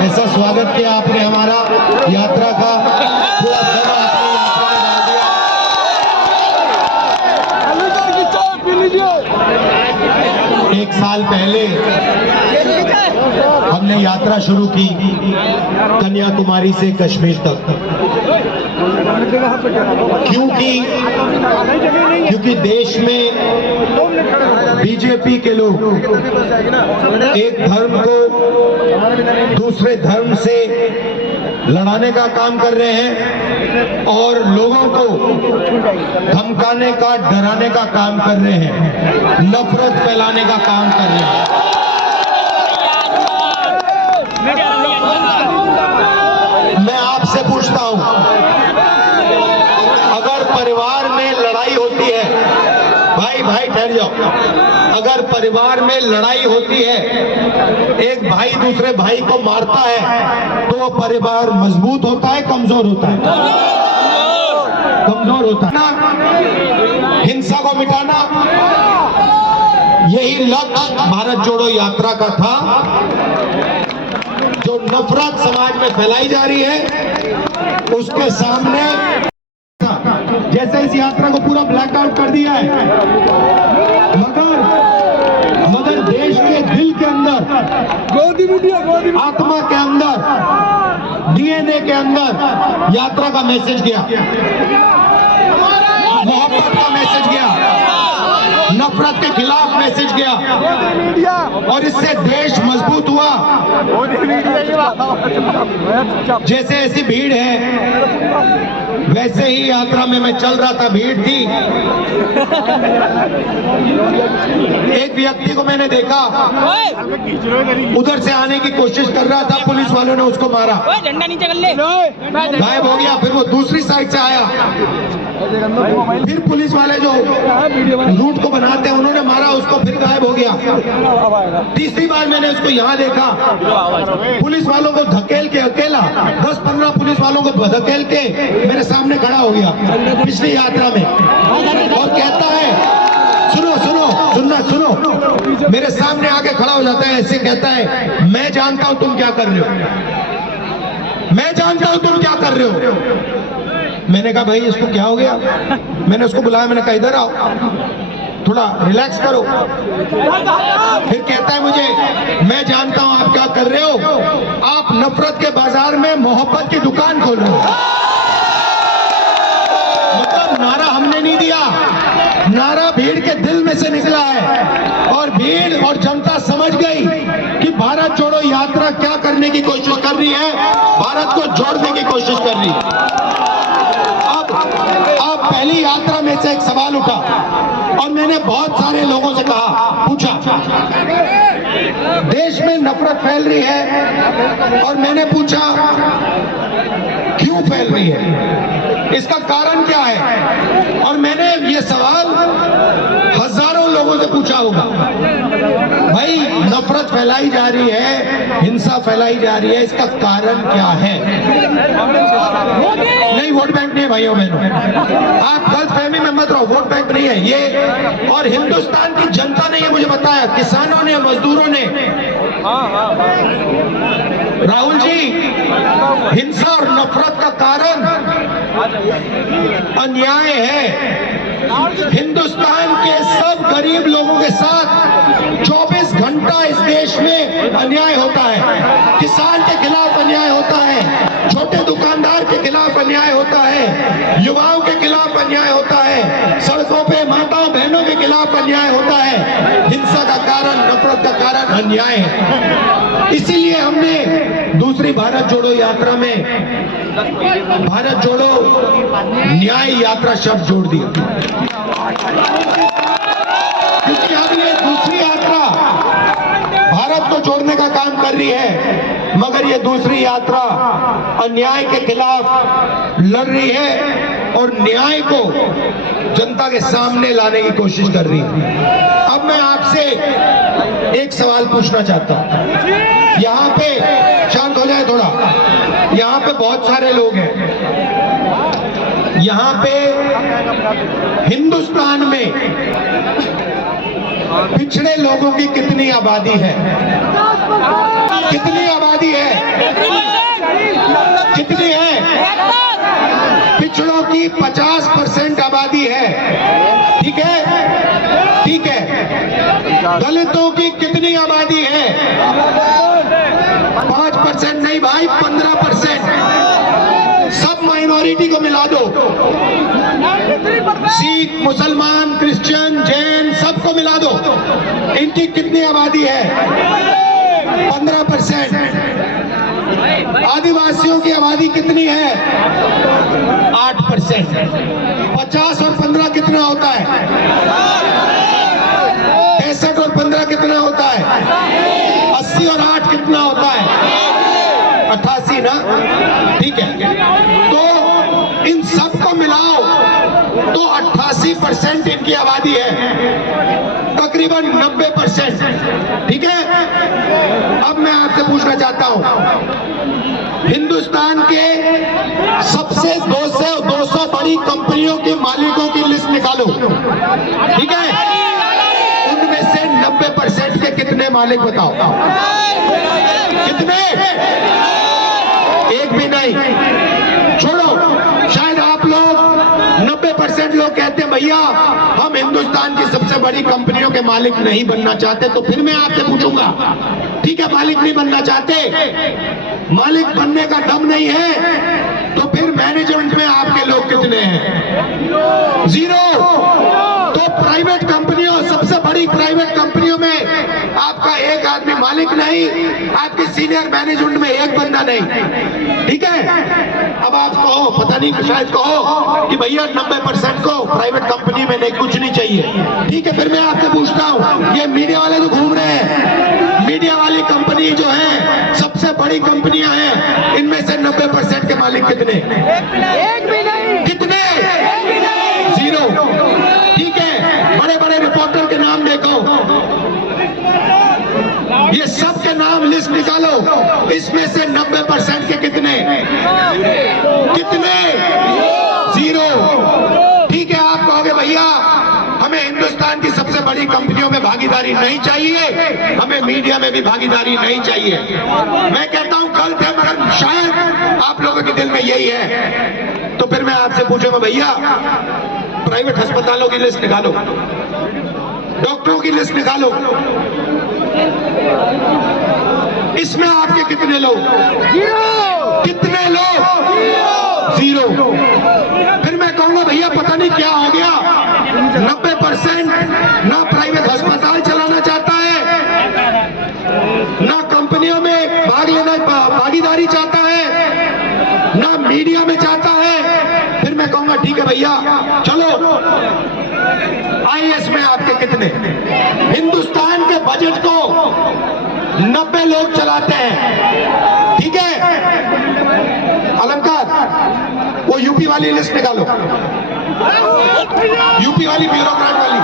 ऐसा स्वागत किया आपने हमारा यात्रा का पूरा समय आपने यात्रा में डाल दिया। एक साल पहले हमने यात्रा शुरू की कन्याकुमारी से कश्मीर तक, क्योंकि देश में बीजेपी के लोग एक धर्म को दूसरे धर्म से लड़ाने का काम कर रहे हैं और लोगों को धमकाने का, डराने का काम कर रहे हैं, नफरत फैलाने का काम कर रहे हैं। मैं आपसे पूछता हूं, अगर परिवार में लड़ाई होती है, भाई ठहर जाओ, अगर परिवार में लड़ाई होती है, एक भाई दूसरे भाई को मारता है, तो वो परिवार मजबूत होता है, कमजोर होता है? कमजोर होता है ना। हिंसा को मिटाना, यही लक्ष्य भारत जोड़ो यात्रा का था। जो नफरत समाज में फैलाई जा रही है उसके सामने, जैसे इस यात्रा को पूरा ब्लैकआउट कर दिया है, मगर देश के दिल के अंदर, आत्मा के अंदर, डीएनए के अंदर यात्रा का मैसेज गया, मोहब्बत का मैसेज गया, नफरत के खिलाफ मैसेज गया और इससे देश मजबूत हुआ। जैसे ऐसी भीड़ है वैसे ही यात्रा में मैं चल रहा था, भीड़ थी। एक व्यक्ति को मैंने देखा उधर से आने की कोशिश कर रहा था, पुलिस वालों ने उसको मारा, झंडा नीचे कर ले, गायब हो गया। फिर वो दूसरी साइड से आया, फिर पुलिस वाले जो रूट को बनाते हैं उन्होंने मारा उसको, फिर गायब हो गया। तीसरी बार मैंने उसको यहाँ देखा, पुलिस वालों को धकेल के, अकेला 10-15 पुलिस वालों को धकेल के मेरे सामने खड़ा हो गया पिछली यात्रा में, और कहता है, सुनो, मेरे सामने आके खड़ा हो जाता है, ऐसे कहता है, मैं जानता हूं तुम क्या कर रहे हो, मैं जानता हूं तुम क्या कर रहे हो। मैंने कहा भाई इसको क्या हो गया? मैंने उसको बुलाया, मैंने कहा इधर आओ, थोड़ा रिलैक्स करो। फिर कहता है मुझे, मैं जानता हूं आप क्या कर रहे हो, आप नफरत के बाजार में मोहब्बत की दुकान खोल रहे हो। मतलब नारा हमने नहीं दिया, नारा भीड़ के दिल में से निकला है और भीड़ और जनता समझ गई कि भारत जोड़ो यात्रा क्या करने की कोशिश कर रही है, भारत को जोड़ने की कोशिश कर रही है। अब पहली यात्रा में से एक सवाल उठा और मैंने बहुत सारे लोगों से कहा, पूछा, देश में नफरत फैल रही है और मैंने पूछा क्यों फैल रही है, इसका कारण क्या है? और मैंने ये सवाल हजारों लोगों से पूछा होगा। भाई नफरत फैलाई जा रही है, हिंसा फैलाई जा रही है, इसका कारण क्या है? नहीं, वोट बैंक नहीं है भाइयों बहनों, आप गलतफहमी में मत रहो, वोट बैंक नहीं है ये, और हिंदुस्तान की जनता ने ये मुझे बताया, किसानों ने, मजदूरों ने। राहुल जी, हिंसा और नफरत का कारण अन्याय है। हिंदुस्तान के सब गरीब लोगों के साथ 24 घंटा इस देश में अन्याय होता है। किसान के खिलाफ अन्याय होता है, छोटे दुकानदार के खिलाफ अन्याय होता है, युवाओं के खिलाफ अन्याय होता है, सड़कों पे माताओं बहनों के खिलाफ अन्याय होता है। हिंसा का कारण, नफरत का कारण अन्याय है। इसीलिए हमने दूसरी भारत जोड़ो यात्रा में भारत जोड़ो न्याय यात्रा शब्द जोड़ दिया, क्योंकि अब ये दूसरी यात्रा भारत को जोड़ने का काम कर रही है, मगर ये दूसरी यात्रा अन्याय के खिलाफ लड़ रही है और न्याय को जनता के सामने लाने की कोशिश कर रही है। अब मैं आपसे एक सवाल पूछना चाहता हूं, यहाँ पे शांत हो जाए थोड़ा, यहाँ पे बहुत सारे लोग हैं, यहाँ पे हिंदुस्तान में पिछड़े लोगों की कितनी आबादी है? कितनी आबादी है? कितनी है? पिछड़ों की 50% आबादी है। ठीक है, ठीक है। दलितों की कितनी आबादी है? 5% नहीं भाई, 15%। सब माइनॉरिटी को मिला दो, सिख, मुसलमान, क्रिश्चियन, जैन, सबको मिला दो। इनकी कितनी आबादी है? 15%। आदिवासियों की आबादी कितनी है? 8%। 50 और 15 कितना होता है? 65 और 15 कितना होता है? 80 और 8 कितना होता है? 88 ना? ठीक है, तो इन सबको मिलाओ तो 88% इनकी आबादी है, तकरीबन 90%। ठीक है, अब मैं आपसे पूछना चाहता हूं, हिंदुस्तान के सबसे 200 बड़ी कंपनियों के मालिकों की लिस्ट निकालो। ठीक है, उनमें से 90% के कितने मालिक बताओ? कितने? एक भी नहीं। छोड़ो, शायद आप लोग 90% लोग कहते हैं भैया हम हिंदुस्तान की सबसे बड़ी कंपनियों के मालिक नहीं बनना चाहते। तो फिर मैं आपसे पूछूंगा, ठीक है, मालिक नहीं बनना चाहते, मालिक बनने का दम नहीं है, तो फिर मैनेजमेंट में आपके लोग कितने हैं? 0। तो प्राइवेट कंपनियों, सबसे बड़ी प्राइवेट कंपनियों में आपका एक आदमी मालिक नहीं, आपके सीनियर मैनेजमेंट में एक बंदा नहीं। ठीक है, अब आप कहो, पता नहीं, शायद कहो कि भैया 90% को प्राइवेट कंपनी में नहीं, कुछ नहीं चाहिए। ठीक है, फिर मैं आपसे पूछता हूँ, ये मीडिया वाले तो घूम रहे हैं, मीडिया वाली कंपनी जो है सबसे बड़ी कंपनियां हैं, इनमें से 90% के मालिक कितने? एक भी नहीं। कितने? 0। ठीक है, बड़े बड़े रिपोर्टर के नाम देखो, ये सब के नाम लिस्ट निकालो, इसमें से 90% के कितने? कितने? 0। ठीक है, आप कहोगे भैया हमें हिंदुस्तान की सबसे बड़ी कंपनियों में भागीदारी नहीं चाहिए, हमें मीडिया में भी भागीदारी नहीं चाहिए। मैं कहता हूं गलत है, मगर शायद आप लोगों के दिल में यही है। तो फिर मैं आपसे पूछूंगा भैया प्राइवेट अस्पतालों की लिस्ट निकालो, डॉक्टरों की लिस्ट निकालो, इसमें आपके कितने लोग? 0। कितने लोग? 0। फिर मैं कहूंगा भैया पता नहीं क्या हो गया, 90% ना प्राइवेट अस्पताल चलाना चाहता है, ना कंपनियों में भाग लेना, भागीदारी चाहता है, ना मीडिया में चाहता है। फिर मैं कहूंगा ठीक है भैया चलो, IAS में आपके कितने? हिंदुस्तान के बजट को 90 लोग चलाते हैं। ठीक है, अलंकार वो यूपी वाली लिस्ट निकालो, यूपी वाली ब्यूरोक्रेट वाली।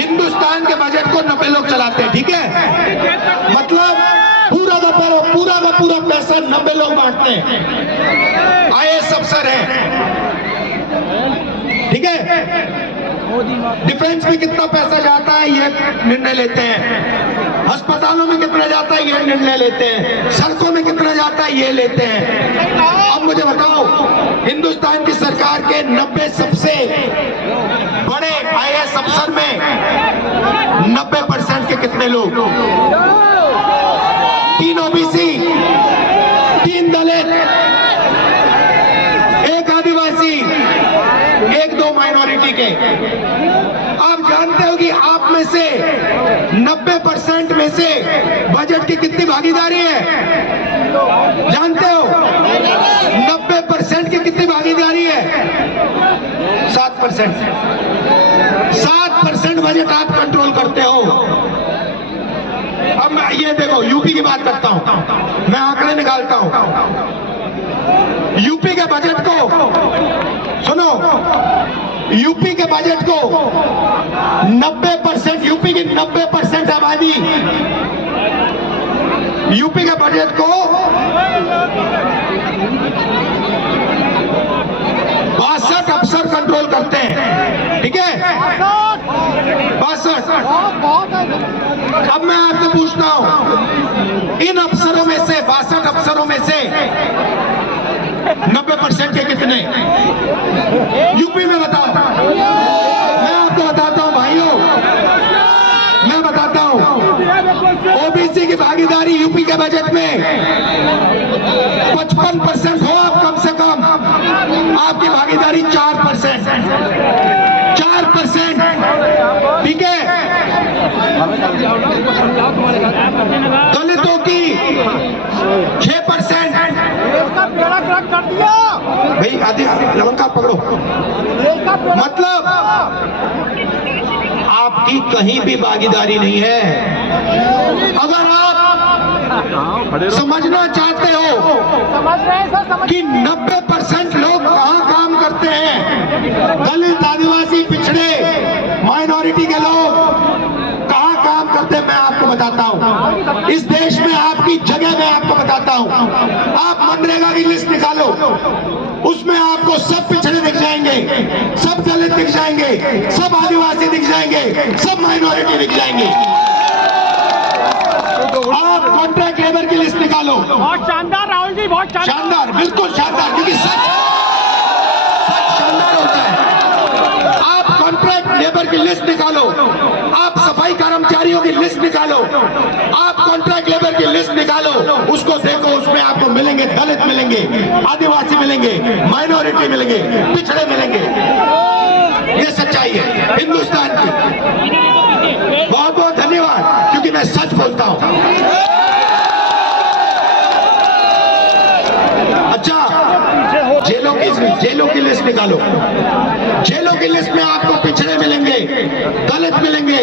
हिंदुस्तान के बजट को 90 लोग चलाते हैं। ठीक है, मतलब पूरा का पूरा पैसा 90 लोग बांटते हैं, IAS अफसर है। ठीक है, डिफेंस में कितना पैसा जाता है ये निर्णय लेते हैं, अस्पतालों में कितना जाता है ये निर्णय लेते हैं, सड़कों में कितना जाता है ये लेते हैं। अब मुझे बताओ, हिंदुस्तान की सरकार के 90 सबसे बड़े IAS अफसर में 90% के कितने लोग? 3 OBC, 3 दलित, 1 आदिवासी, 1-2 माइनॉरिटी के। आप जानते हो कि आप में से 90% में से बजट की कितनी भागीदारी है? जानते हो 90% की कितनी भागीदारी है? 7%। 7% बजट आप कंट्रोल करते हो। अब मैं ये देखो, यूपी की बात करता हूं, मैं आंकड़े निकालता हूं। यूपी के बजट को सुनो, यूपी के बजट को 90%, यूपी की 90% आबादी यूपी के बजट को 62 अफसर कंट्रोल करते हैं, ठीक है, 62। अब मैं आपसे पूछता हूं, इन अफसरों में से 62 अफसरों में से 90% के कितने यूपी में? बताओ। मैं आपको बताता हूं भाइयों, मैं बताता हूं, ओबीसी की भागीदारी यूपी के बजट में 55% हो, आप कम से कम आपकी भागीदारी 4%, 4%, ठीक है। दलितों की 6%। भाई आदि अलंकार पकड़ो। मतलब आपकी कहीं भी भागीदारी नहीं है। अगर आप समझना चाहते हो कि 90% लोग कहां काम करते हैं, दलित, आदिवासी, पिछड़े, माइनॉरिटी के लोग कहां काम करते हैं, मैं आपको बताता हूं। इस देश में आपकी जगह मैं आपको बताता हूं। आप मनरेगा की लिस्ट निकालो, उसमें आपको सब पिछड़े दिख जाएंगे, सब दलित दिख जाएंगे, सब आदिवासी दिख जाएंगे, सब माइनॉरिटी दिख जाएंगे। आप कॉन्ट्रैक्ट लेबर की लिस्ट निकालो। बहुत शानदार राहुल जी, बहुत शानदार, बिल्कुल शानदार, क्योंकि सच शानदार होता है। आप कॉन्ट्रैक्ट लेबर की लिस्ट निकालो, आप सफाई कर्मचारियों की लिस्ट निकालो, आप कॉन्ट्रैक्ट लेबर की लिस्ट निकालो, उसको देखो, उसमें आपको मिलेंगे दलित मिलेंगे, आदिवासी मिलेंगे, माइनॉरिटी मिलेंगे, पिछड़े मिलेंगे। ये सच्चाई है हिंदुस्तान की। बहुत बहुत धन्यवाद, क्योंकि मैं सच बोलता हूं। अच्छा, जेलों की लिस्ट निकालो। जेलों की लिस्ट में आपको पिछड़े मिलेंगे, दलित मिलेंगे,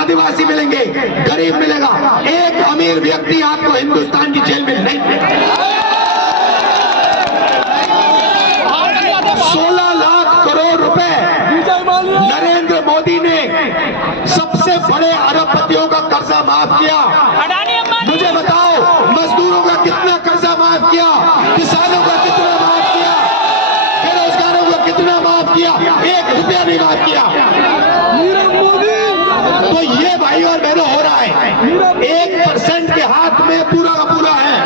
आदिवासी मिलेंगे, गरीब मिलेगा। एक अमीर व्यक्ति आपको हिंदुस्तान की जेल में नहीं मिलेगा। 16 लाख करोड़ रुपए नरेंद्र मोदी ने सबसे बड़े अरबपतियों का कर्जा माफ किया। मुझे बताओ, मजदूरों का कितना कर्जा माफ किया, किसानों का कितना माफ किया, बेरोजगारों का कितना माफ किया? 1 रुपया नहीं माफ किया। तो ये भाई और बहनों हो रहा है, 1% के हाथ में पूरा का पूरा है।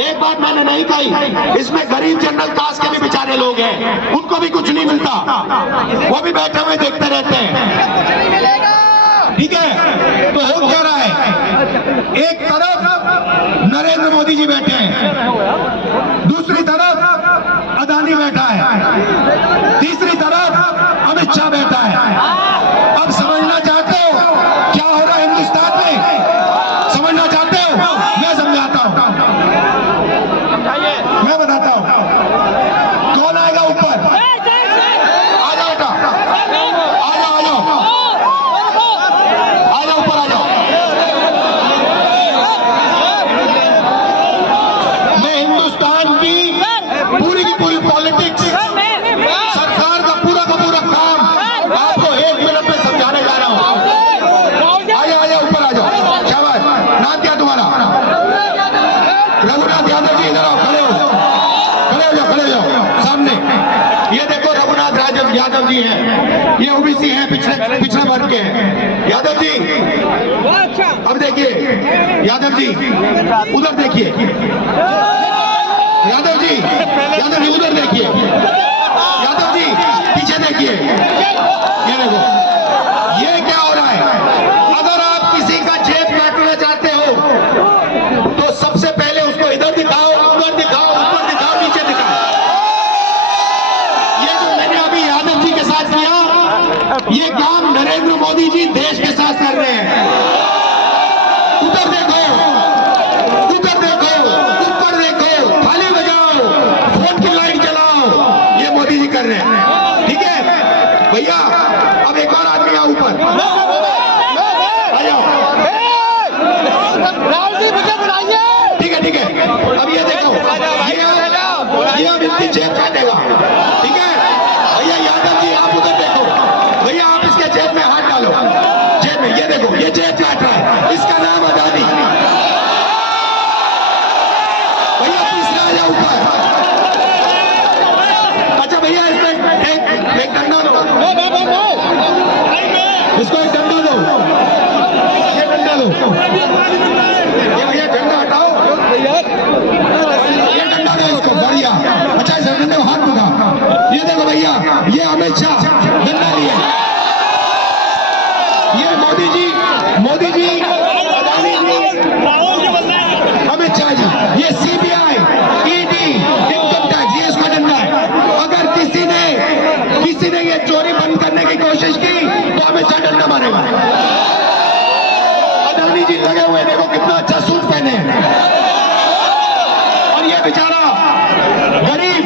एक बात मैंने नहीं कही, इसमें गरीब जनरल कास्ट के भी बेचारे लोग हैं, उनको भी कुछ नहीं मिलता, वो भी बैठे हुए देखते रहते हैं, ठीक है। तो हो क्या रहा है, एक तरफ नरेंद्र मोदी जी बैठे हैं, दूसरी तरफ अदानी बैठा है, तीसरी तरफ अमित शाह बैठा है। अब समझना चाहते हो क्या हो रहा है हिंदुस्तान में? समझना चाहते हो? मैं समझाता हूं, मैं बताता हूं। कौन आएगा ऊपर? आ जाओ बेटा, आ जाओ, आ जाओ, आ जाओ, ऊपर आ जाओ। मैं हिंदुस्तान की पूरी पॉलिटिक्स, सरकार का पूरा काम आपको 1 मिनट में समझाने जा रहा हूं। आ जाओ, ऊपर आ जाओ। शाबाश। नाम क्या तुम्हारा? रघुनाथ यादव जी, इधर आओ, खड़े हो जाओ, खड़े हो जाओ सामने। ये देखो, रघुनाथ यादव जी हैं, ये ओबीसी हैं, पिछड़े वर्ग के हैं। यादव जी, अब देखिए यादव जी, उधर देखिए, यादव जी उधर देखिए, यादव जी पीछे देखिए, ये देखो, ये क्या हो रहा है। अगर आप किसी का जेब काटना चाहते हो तो सबसे पहले उसको इधर दिखाओ, उधर दिखाओ, ऊपर दिखाओ, नीचे दिखाओ। ये जो मैंने अभी यादव जी के साथ किया, ये काम नरेंद्र मोदी जी देश के साथ कर रहे हैं। उधर देखो, ऊपर देखो, थाली बजाओ, फोन की लाइट जलाओ, ये मोदी जी कर रहे हैं, ठीक है भैया। अब एक और आदमी यहाँ ऊपर आ जाओ, राहुल जी मुझे बुलाइए। ठीक है। अब ये देखो, ये अब इतनी जेब काटेगा, ठीक है भैया। यादव जी आप उधर देखो, भैया आप इसके जेब में हाथ डालो, जेब में, ये देखो, ये जेब काट रहा है, इसका नाम अदानी। भैया तीसरा आ जाओ ऊपर। अच्छा भैया डंडा दो, इसको एक डंडा दो, ये डंडा दो, ये डंडा हटाओ, ये डंडा दो इसको, बढ़िया। अच्छा इस डंडे को हाथ उठा, ये देखो भैया, ये अमित शाह डंडा लिए, ये मोदी जी, अदानी जी, अमित शाह जी, ये CBI, ED, इनकम टैक्स, ये इसका डंडा है। अगर किसी ने ये चोरी बंद करने की कोशिश की तो अमित शाह डंडा मारेगा। अदानी जी लगे हुए, देखो कितना अच्छा सूट पहने हैं। और ये बेचारा गरीब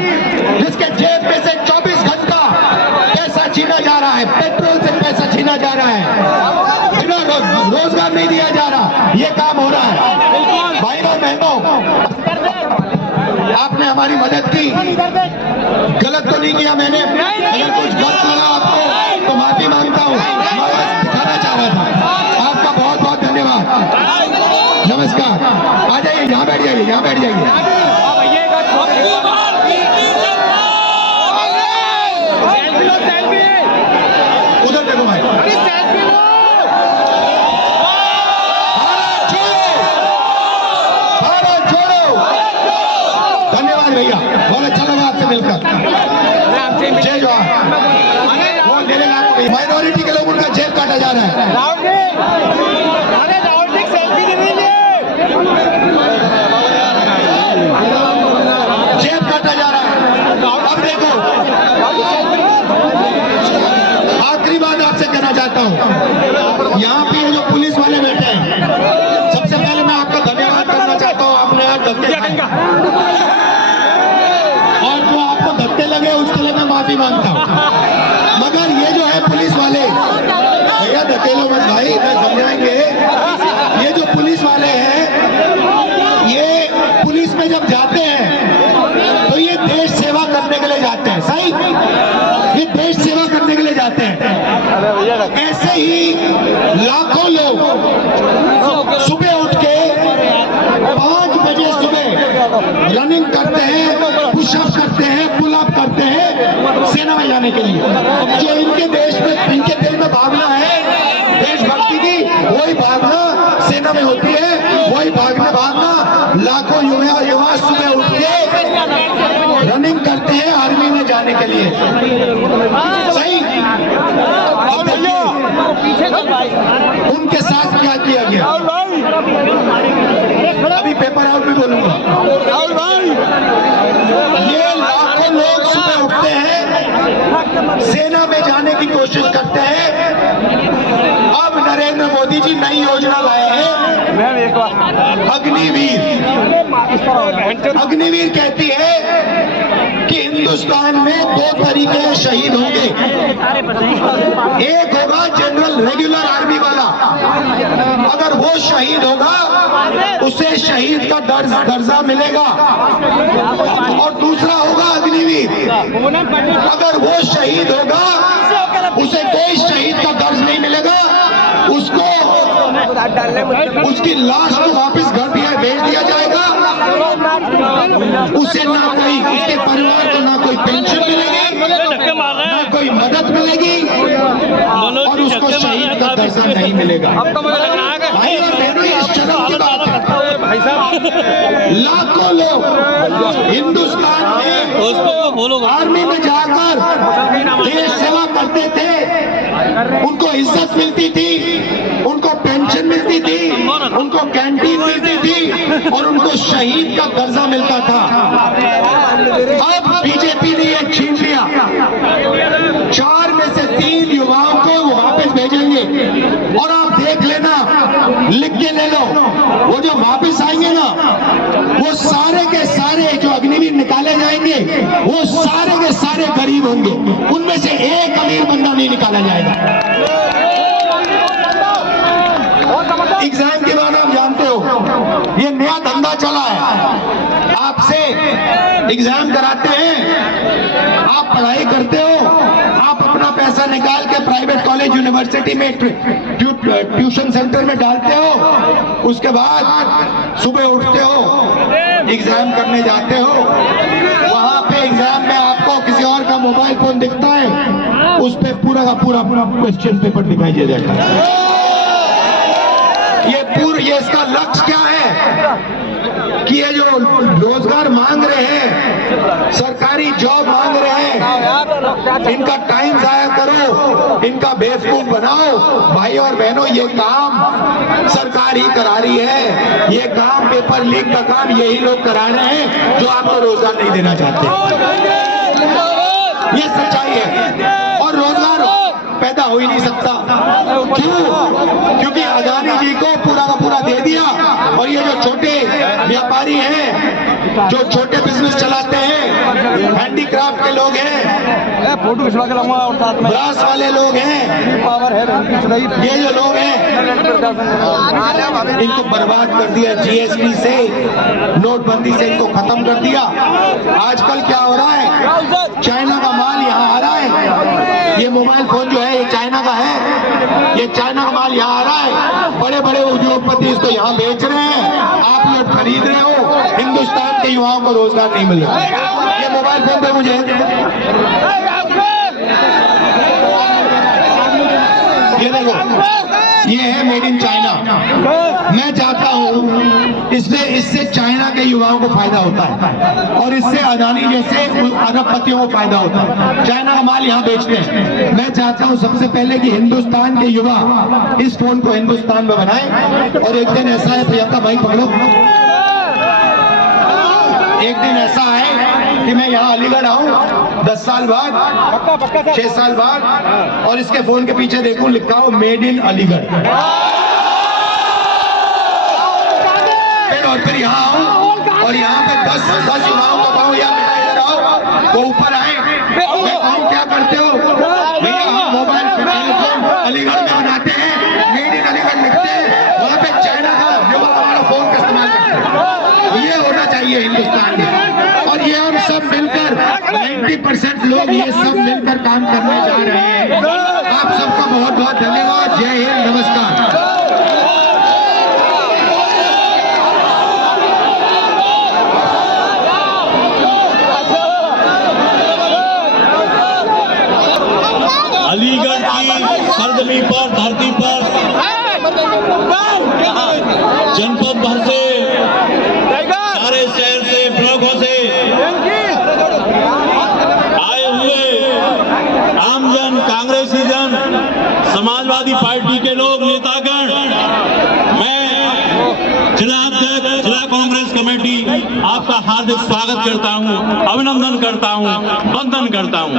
जिसके जेब में से 24 घंटा पैसा छीना जा रहा है, पेट्रोल से पैसा छीना जा रहा है, बिना रोजगार नहीं दिया जा रहा, ये काम हो रहा है। भाई और बहनों, आपने हमारी मदद की, गलत तो नहीं किया मैंने, अगर कुछ गलत लगा आपको तो माफी मांगता हूँ, मैं बस दिखाना चाह रहा था। आपका बहुत बहुत धन्यवाद, नमस्कार। आ जाइए, यहाँ बैठ जाइए, यहाँ बैठ जाइए। उधर देखो भाई, भारत जोड़ो। धन्यवाद भैया, बहुत अच्छा लगा आपसे मिलकर। जय जवान। वो देगा आपको, माइनॉरिटी के लोग उनका जेब काटा जा रहा है। जेब काटा जा रहा है। अब देखो, आखिरी बात आपसे कहना चाहता हूँ, यहाँ पे जो पुलिस वाले बैठे हैं, सबसे पहले मैं आपका धन्यवाद करना चाहता हूँ। आपने आज धक्के खाए और जो आपको धक्के लगे उसके लिए मैं माफी मांगता हूँ। मगर ये जो है पुलिस वाले, भैया धकेलो मत भाई, इधर समझाएंगे। ये जो पुलिस वाले हैं, ये पुलिस में जब जाते हैं तो ये देश सेवा करने के लिए जाते हैं, सही? ये देश सेवा करने के लिए जाते हैं। ऐसे ही लाखों लोग सुबह उठ के 5 बजे सुबह रनिंग करते हैं, पुशअप करते हैं, पुलअप करते हैं सेना में जाने के लिए। जो इनके देश में, इनके दिल में भावना है देशभक्ति की, वही भावना सेना में होती है, वही भावना लाखों युवा सुबह उठ के रनिंग करते हैं आर्मी में जाने के लिए, सही? अब देखिए उनके साथ क्या किया गया। अभी पेपर आउट भी बोलूंगा। ये लाखों लोग सुबह उठते हैं, सेना में जाने की कोशिश करते हैं। अब नरेंद्र मोदी जी नई योजना लाए हैं, अग्निवीर। अग्निवीर कहती है कि हिंदुस्तान में 2 तरीके के शहीद होंगे। एक होगा जनरल रेगुलर आर्मी वाला, अगर वो शहीद होगा उसे शहीद का दर्जा मिलेगा। और दूसरा होगा अग्निवीर, अगर वो शहीद होगा उसे कोई शहीद का दर्ज नहीं मिलेगा, उसको उसकी लाश को वापस घर भेज दिया जाएगा। उसे ना कोई, उसके परिवार को ना कोई पेंशन मिलेगी, ना कोई मदद मिलेगी, और उसको शहीद का दर्जा नहीं मिलेगा। भाई और बहनों, ये शर्म की बात है। लाखों लोग हिंदुस्तान में आर्मी में जाकर देश सेवा करते थे, उनको इज्जत मिलती थी, उनको पेंशन मिलती थी, उनको कैंटीन मिलती थी, और उनको शहीद का दर्जा मिलता था। अब बीजेपी ने ये छीन लिया। 4 में से 3 युवाओं को वो वापस भेजेंगे, और आप देख लेना, लिख के ले लो, वो जो वापस आएंगे ना, वो सारे के सारे जो अग्निवीर निकाले जाएंगे, वो सारे के सारे गरीब होंगे, उनमें से एक अमीर बंदा नहीं निकाला जाएगा। एग्जाम के बाद आप जानते हो ये नया धंधा चला है, आपसे एग्जाम कराते हैं, आप पढ़ाई करते हो, आप अपना पैसा निकाल के प्राइवेट कॉलेज यूनिवर्सिटी में ट्यूशन सेंटर में डालते हो, उसके बाद सुबह उठते हो, एग्जाम करने जाते हो, वहां पे एग्जाम में आपको किसी और का मोबाइल फोन दिखता है, उस पे पूरा का पूरा क्वेश्चन पेपर दिखाई दे जाएगा। ये इसका लक्ष्य क्या है कि ये जो रोजगार मांग रहे हैं, सरकारी जॉब मांग रहे हैं, इनका टाइम जाया करो, इनका बेवकूफ बनाओ। भाई और बहनों, ये काम सरकार ही करा रही है। ये काम पेपर लीक का काम यही लोग करा रहे हैं जो आपको रोजगार नहीं देना चाहते। ये सच्चाई है। और रोजगार पैदा हो ही नहीं सकता। क्यों? क्योंकि अदानी जी को पूरा का पूरा दे दिया, और ये जो छोटे व्यापारी हैं, जो छोटे बिजनेस चलाते हैं, हैंडीक्राफ्ट के लोग हैं, फोटो खिंचवा के लाऊंगा और साथ में ब्रास वाले लोग हैं, पावर है, ये जो लोग हैं, इनको बर्बाद कर दिया। जीएसटी से, नोटबंदी से इनको खत्म कर दिया। आजकल क्या हो रहा है, चाइना का माल यहाँ आ रहा है। ये मोबाइल फोन जो है ये चाइना का है, ये चाइना का माल यहाँ आ रहा है। बड़े बड़े उद्योगपति इसको यहाँ बेच रहे हैं, आप लोग खरीद रहे हो। हिंदुस्तान के युवाओं को रोजगार नहीं मिल रहा। ये मोबाइल फोन पे मुझे ये देखो, ये है मेड इन चाइना। मैं चाहता हूँ इससे चाइना के युवाओं को फायदा होता है, और इससे अदानी जैसे अरबपतियों को फायदा होता है। चाइना का माल यहाँ बेचते हैं। मैं चाहता हूँ सबसे पहले कि हिंदुस्तान के युवा इस फोन को हिंदुस्तान में बनाएं। और एक दिन ऐसा है, प्रियंका भाई पकड़ो, एक दिन ऐसा है कि मैं यहाँ अलीगढ़ आऊँ 10 साल बाद, 6 साल बाद, और इसके फोन के पीछे देखूं लिखा हो मेड इन अलीगढ़। फिर यहाँ आऊँ और यहाँ पे 10 युवाओं को कहूँ यार बेटा इधर आओ, वो ऊपर आए, मैं कहूँ क्या करते हो भैया, हम मोबाइल टेलीफोन अलीगढ़ में बनाते हैं, मेड इन अलीगढ़ लिखते हैं, वहाँ पे चाइना का युवा हमारा फोन का इस्तेमाल करते हैं। ये होना चाहिए हिंदुस्तान में, और ये हम सब मिलकर 90% लोग ये सब मिलकर काम करने जा रहे हैं। आप सबका बहुत बहुत धन्यवाद। जय हिंद, नमस्कार। अलीगढ़ की सरजमी पर, धरती पर, जनपद भर से, सारे शहर से, ब्लॉकों से आए हुए आमजन, कांग्रेसी जन, समाजवादी पार्टी के लोग, नेतागण, मैं जिला अध्यक्ष, जिला कांग्रेस कमेटी आपका हार्दिक स्वागत करता हूं, अभिनंदन करता हूं, वंदन करता हूं।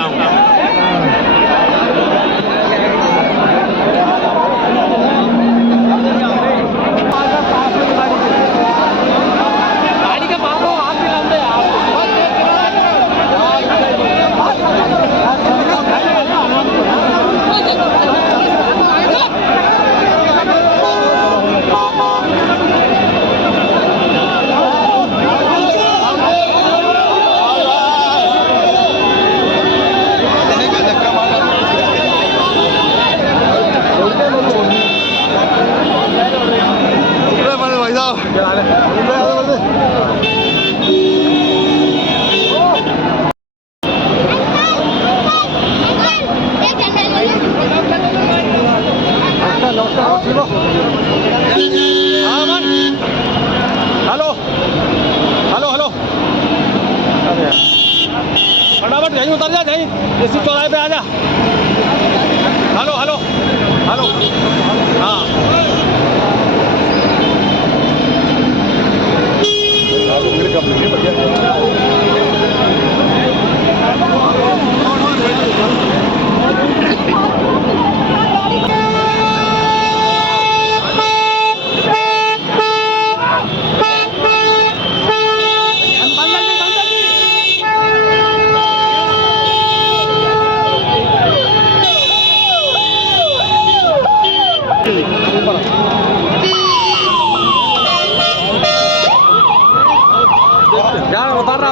हेलो हेलो हेलो, फटाफट यहीं उतर जा, यहीं इसी चौराहे पे आ जा। हेलो हेलो हेलो, हाँ उतर रहा